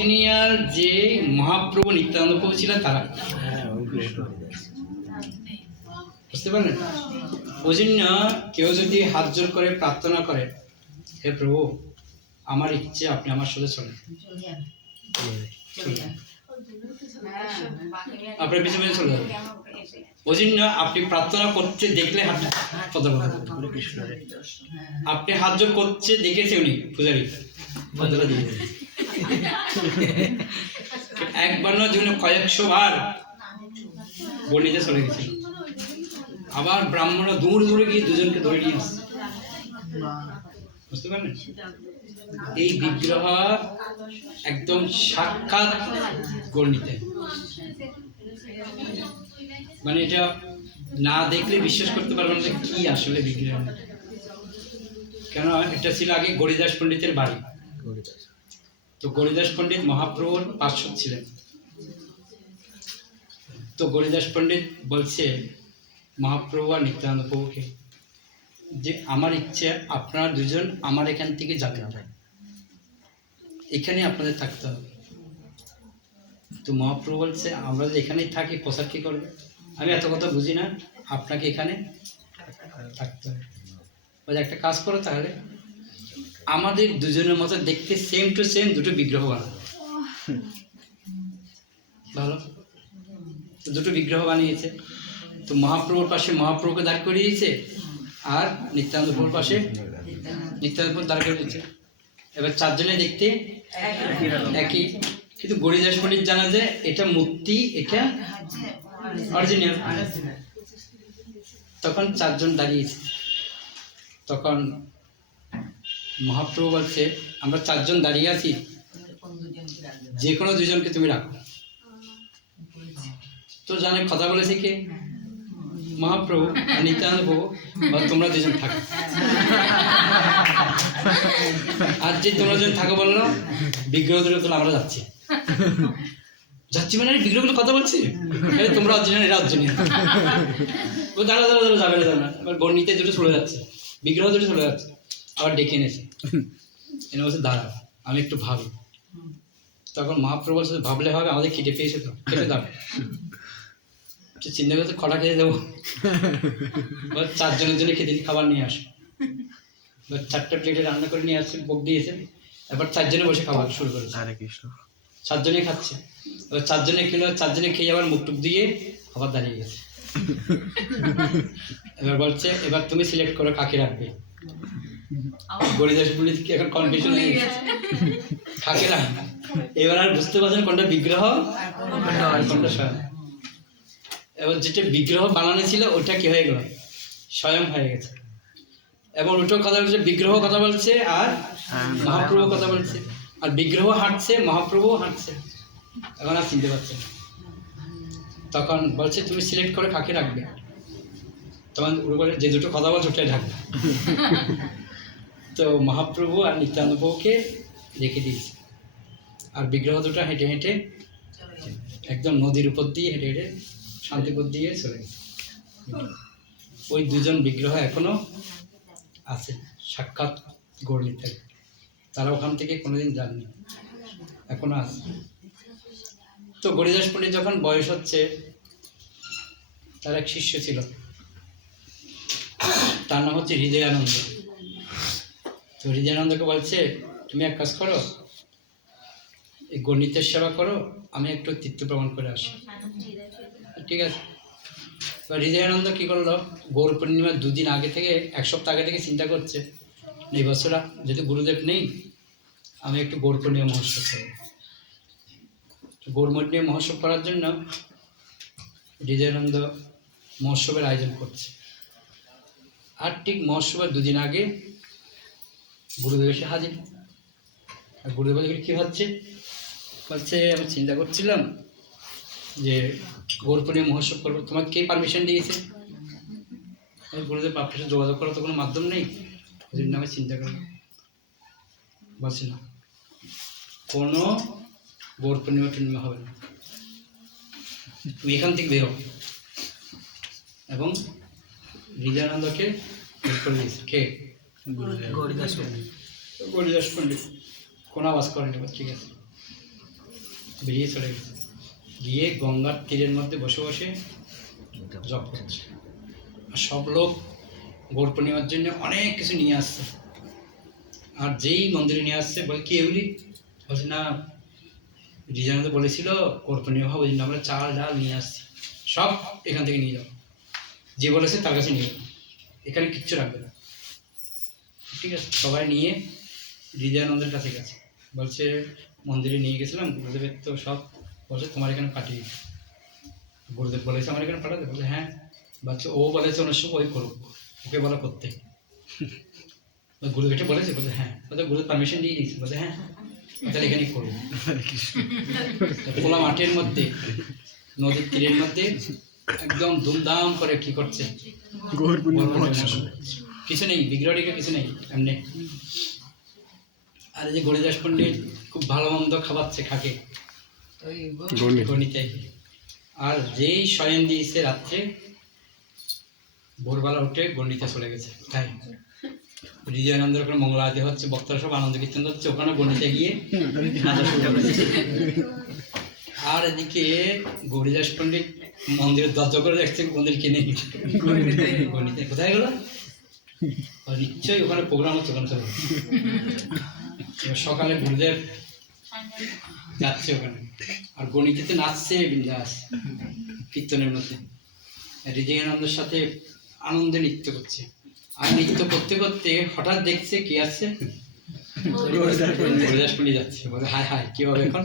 Original যে মহাপ্রভু নিত্যানন্দ প্রভু ছিলেন তারা। হ্যাঁ বুঝতে পারলেন? ওই জন্য কেউ যদি হাত জোর করে প্রার্থনা করে হে প্রভু আমার ইচ্ছে আপনি আমার সাথে চলেন। আপনার পিছনে পিছনে চলে যাবেন ওই জন্য আপনি প্রার্থনা করতে দেখলে হাত আপনি হাত জোর করছে দেখেছে উনি পূজারী। দিয়ে দেবে। একবার না জন্য কয়েকশো বার বর্ণিতে চলে গেছিল। আবার ব্রাহ্মণরা দূর দূরে গিয়ে দুজনকে ধরে নিয়ে আসছে। বুঝতে পারলেন? এই বিগ্রহ একদম সাক্ষাৎ গণিতে মানে এটা না দেখলে বিশ্বাস করতে পারবেন যে কি আসলে বিগ্রহ। কেন এটা ছিল আগে গরিদাস পণ্ডিতের বাড়ি। তো গরিদাস পণ্ডিত মহাপ্রভুর পার্শ্বদ ছিলেন। তো গরিদাস পণ্ডিত বলছে, মহাপ্রভু আর নিত্যানন্দ প্রভুকে, যে আমার ইচ্ছে, আপনারা দুজন আমার এখান থেকে যাবেন। এখানে আপনাদের থাকতে হবে। তো মহাপ্রভু বলছে, আমরা যে এখানেই থাকি, প্রসাদ কি করবে? আমি এত কথা বুঝি না, আপনাকে এখানে থাকতে হবে। একটা কাজ করো তাহলে। আমাদের দুজনের মতো দেখতে সেম টু সেম দুটো বিগ্রহ বানাও ভালো? দুটো বিগ্রহ বানিয়েছে। তো মহাপ্রভুর পাশে মহাপ্রভুকে দাঁড় করিয়েছে আর নিত্যানন্দ প্রভুর পাশে নিত্যানন্দ প্রভু দাঁড় করে দিয়েছে এবার চারজনে দেখতে একই। কিন্তু গরিদাস পণ্ডিত জানা যে এটা মূর্তি, এটা অরিজিনাল তখন চারজন দাঁড়িয়েছে। তখন মহাপ্রভু বলছে, আমরা চারজন দাঁড়িয়ে আছি। যে কোনো দুজনকে তুমি রাখো। তো জানে, কথা বলেছে কে? মহাপ্রভু নিত্যানন্দ প্রভু, বা তোমরা দুজন থাকো। আর যে তোমরা দুজন থাকো বলল বিগ্রহ দুটো তাহলে আমরা যাচ্ছি। যাচ্ছি মানে বিগ্রহগুলো কথা বলছি? তোমরা অর্জুনিয়ান এরা অর্জুনিয়ান ও দাঁড়া দাঁড়া দাঁড়া যাবে না না। এবার বর্ণিতে দুটো চলে যাচ্ছে। বিগ্রহ দুটো চলে যাচ্ছে। আবার ডেকে এনেছে। এনে বলছে দাঁড়া আমি একটু ভাবি। তখন মহাপ্রভু বলছে ভাবলে হবে আমাদের খিদে পেয়েছে তো খেতে তো চিন্তা করতে খটা খেয়ে দেবো? চারজনের জন্য খেতে খাবার নিয়ে আসে। চারটে প্লেটে রান্না করে নিয়ে আসছে ভোগ দিয়েছে। এবার চারজনে বসে খাবার শুরু করেছে। হরে কৃষ্ণ। চারজনে খাচ্ছে। এবার চারজনে খেলো চারজনে খেয়ে আবার মুখ টুক দিয়ে আবার দাঁড়িয়ে গেছে। এবার বলছে এবার তুমি সিলেক্ট করো কাকে রাখবে? গরিদাস পুলিশ কি এখন কনফিউশন হয়ে গেছে কাকে রাখবে এবার আর বুঝতে পারছেন কোনটা বিগ্রহ আর কোনটা স্বয়ং এবার যেটা বিগ্রহ বানানো ছিল ওটা কি হয়ে গেল? স্বয়ং হয়ে গেছে। এবং ওটা কথা বলছে বিগ্রহ কথা বলছে আর মহাপ্রভু কথা বলছে। আর বিগ্রহ হাঁটছে মহাপ্রভু হাঁটছে। এখন আর চিনতে পারছে না। তখন বলছে তুমি সিলেক্ট করে কাকে রাখবে। তখন ওরা যে দুটো কথা বলছে ওটাই ঢাকবে। তো মহাপ্রভু আর নিত্যানন্দ প্রভুকে রেখে দিয়েছে। আর বিগ্রহ দুটো হেঁটে হেঁটে একদম নদীর উপর দিয়ে হেঁটে হেঁটে শান্তিপুর দিয়ে চলে গেছে। ওই দুজন বিগ্রহ এখনও আছে, সাক্ষাৎ গৌরীতে তারা ওখান থেকে কোনোদিন যাননি, এখনও আছে। তো গরিদাস পণ্ডিত যখন বয়স হচ্ছে, তার এক শিষ্য ছিল, তার নাম হচ্ছে হৃদয়ানন্দ। হৃদয়ানন্দকে বলছে, তুমি এক কাজ করো, এই গণিতের সেবা করো, আমি একটু তীর্থ প্রমাণ করে আসি। ঠিক আছে। এবার হৃদয়ানন্দ কী করল? গৌর পূর্ণিমার দুদিন আগে থেকে, এক সপ্তাহ আগে থেকে চিন্তা করছে, এই বছর যেহেতু গুরুদেব নেই, আমি একটু গৌর পূর্ণিমা মহোৎসব করব। গৌর পূর্ণিমা মহোৎসব করার জন্য হৃদয়ানন্দ মহোৎসবের আয়োজন করছে। আর ঠিক মহোৎসবের দুদিন আগে গুরুদেব এসে হাজির। আর গুরুদেব বলে কী হচ্ছে? বলছে, আমি চিন্তা করছিলাম যে গৌর পূর্ণিমা মহোৎসব করব। তোমার কে পারমিশন দিয়েছে? গুরুদেব, আপনার সাথে যোগাযোগ করার তো কোনো মাধ্যম নেই। ওই জন্য আমি চিন্তা করলাম। বলছি, না, কোনো গৌর পূর্ণিমা টূর্ণিমা হবে না। তুমি এখান থেকে বেরো। এবং হৃদয়ানন্দকে করে দিয়েছে। কে? গরিদাস গরিদাস পণ্ডিত। কোনো আওয়াজ করেনি এবার ঠিক আছে। বেরিয়ে চলে গেছে। গিয়ে গঙ্গার তীরের মধ্যে বসে বসে জপ করছে। আর সব লোক গৌর পূর্ণিমার জন্য অনেক কিছু নিয়ে আসছে। আর যেই মন্দিরে নিয়ে আসছে বলে কি এগুলি? বলছে না রিজান তো বলেছিল গৌর পূর্ণিমা ওই জন্য আমরা চাল ডাল নিয়ে আসছি। সব এখান থেকে নিয়ে যাও যে বলেছে তার কাছে নিয়ে যাও এখানে কিচ্ছু রাখবে না। ঠিক আছে সবাই নিয়ে হৃদয়ানন্দের কাছে গেছে। বলছে মন্দিরে নিয়ে গেছিলাম গুরুদেবের তো সব বলছে তোমার এখানে পাঠিয়ে। গুরুদেব বলেছে আমার এখানে পাঠাতে। বলছে হ্যাঁ। বলছে ও বলেছে ওনার সঙ্গে ওই করুক। ওকে বলা করতে বলছে, গুরুদেব এটা বলেছে বলছে হ্যাঁ। বলছে গুরুদেব পারমিশন দিয়ে দিয়েছে। বলছে হ্যাঁ তাহলে এখানেই করব খোলা মাঠের মধ্যে নদীর তীরের মধ্যে একদম ধুমধাম করে কি করছে? কিছু নেই বিগ্রহ টিগ্রহ কিছু নেই এমনি। আর এই যে গরিদাস পণ্ডিত খুব ভালো মন্দ খাওয়াচ্ছে খাকে। গণিতে। আর যেই শয়ন দিয়েছে রাত্রে ভোরবেলা উঠে গণিতে চলে গেছে তাই। হৃদয়ানন্দের ওখানে মঙ্গল আরতি হচ্ছে বক্তারা সব আনন্দ কীর্তন হচ্ছে ওখানে গণিতে গিয়ে। আর এদিকে গৌরীদাস পণ্ডিত মন্দিরের দরজা করে দেখছে মন্দির কিনে। গণিতে। কোথায় গেল? নিশ্চয়ই ওখানে প্রোগ্রাম হচ্ছে, ওখানে। এবার সকালে গুরুদেব যাচ্ছে ওখানে। আর গণিতেতে নাচছে বিন্দাস, কীর্তনের মধ্যে। হৃদয়ানন্দের সাথে আনন্দে নৃত্য করছে। আর নৃত্য করতে করতে হঠাৎ দেখছে কি আসছে হরিদাস যাচ্ছে। বলে, হায় হায়, কি হবে এখন?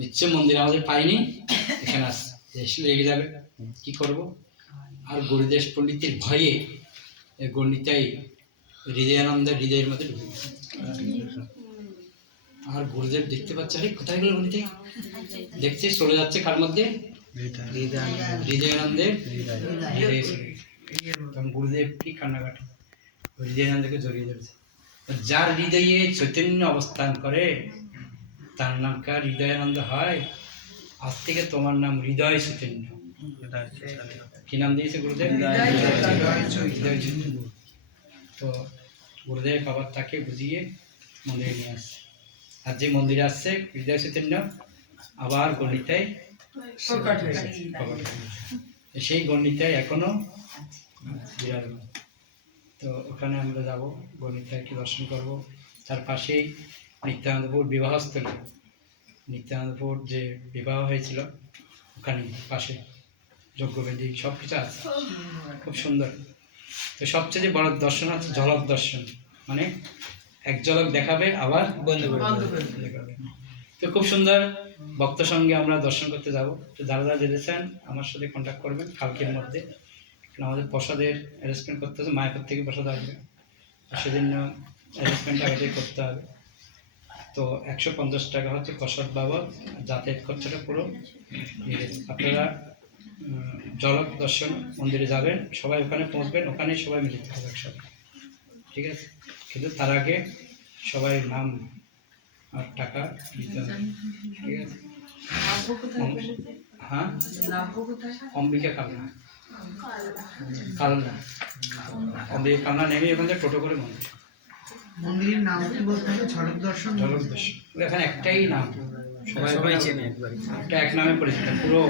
নিশ্চয় মন্দির আমাদের পাইনি এখানে আসছে এসে লেগে যাবে। কি করব? আর গরিদেশ পণ্ডিতের ভয়ে এই গণিতাই হৃদয়ানন্দের হৃদয়ের মধ্যে ঢুকে। আর গুরুদেব দেখতে পাচ্ছে, আরে, কোথায় গেল গণিতে দেখছে চলে যাচ্ছে কার মধ্যে? হৃদয়ানন্দের গুরুদেব কি কান্নাকাটি হৃদয়ানন্দকে জড়িয়ে ধরেছে। যার হৃদয়ে চৈতন্য অবস্থান করে, তার নাম কার হৃদয়ানন্দ হয়? আজ থেকে তোমার নাম হৃদয় চৈতন্য। কি নাম দিয়েছে গুরুদেব? তো গুরুদেব বাবার তাকে বুঝিয়ে মন্দিরে নিয়ে আসছে। আর যে মন্দিরে আসছে হৃদয় চৈতন্য আবার গণিতায় সেই গণিতায় এখনও বিরাজমান তো ওখানে আমরা যাব গণিতায়কে দর্শন করব। তার পাশেই নিত্যানন্দপুর বিবাহস্থলী। নিত্যানন্দপুর যে বিবাহ হয়েছিল ওখানে পাশে। যজ্ঞবেদী সব কিছু আছে। খুব সুন্দর। তো সবচেয়ে বড় দর্শন হচ্ছে ঝলক দর্শন। মানে এক ঝলক দেখাবে আবার বন্ধ করে দেখাবে তো খুব সুন্দর ভক্ত সঙ্গে আমরা দর্শন করতে যাব। তো যারা যারা যেতে চান আমার সাথে কন্ট্যাক্ট করবেন কালকের মধ্যে। আমাদের প্রসাদের অ্যারেঞ্জমেন্ট করতে হবে মায়াপুর থেকে প্রসাদ আসবে। সেজন্য অ্যারেঞ্জমেন্ট আগে থেকে করতে হবে। তো একশো পঞ্চাশ টাকা হচ্ছে প্রসাদ বাবদ যাতায়াত খরচাটা পুরো আপনারা জলক দর্শন মন্দিরে যাবেন সবাই ওখানে পৌঁছবেন ওখানেই সবাই মিলিত হবে একসাথে। ঠিক আছে? কিন্তু তার আগে সবাই নাম আর টাকা দিতে হবে। ঠিক আছে? হ্যাঁ? অম্বিকা কালনা। কালনা। অম্বিকা কালনা নেমে ওখান থেকে টোটো করে মন্দির। মন্দিরের নাম কি বলতে হবে? ঝলক দর্শন? জলক দর্শন। এখানে একটাই নাম। সবাই সবাই চেনে একটা এক নামে পরিচিত পুরো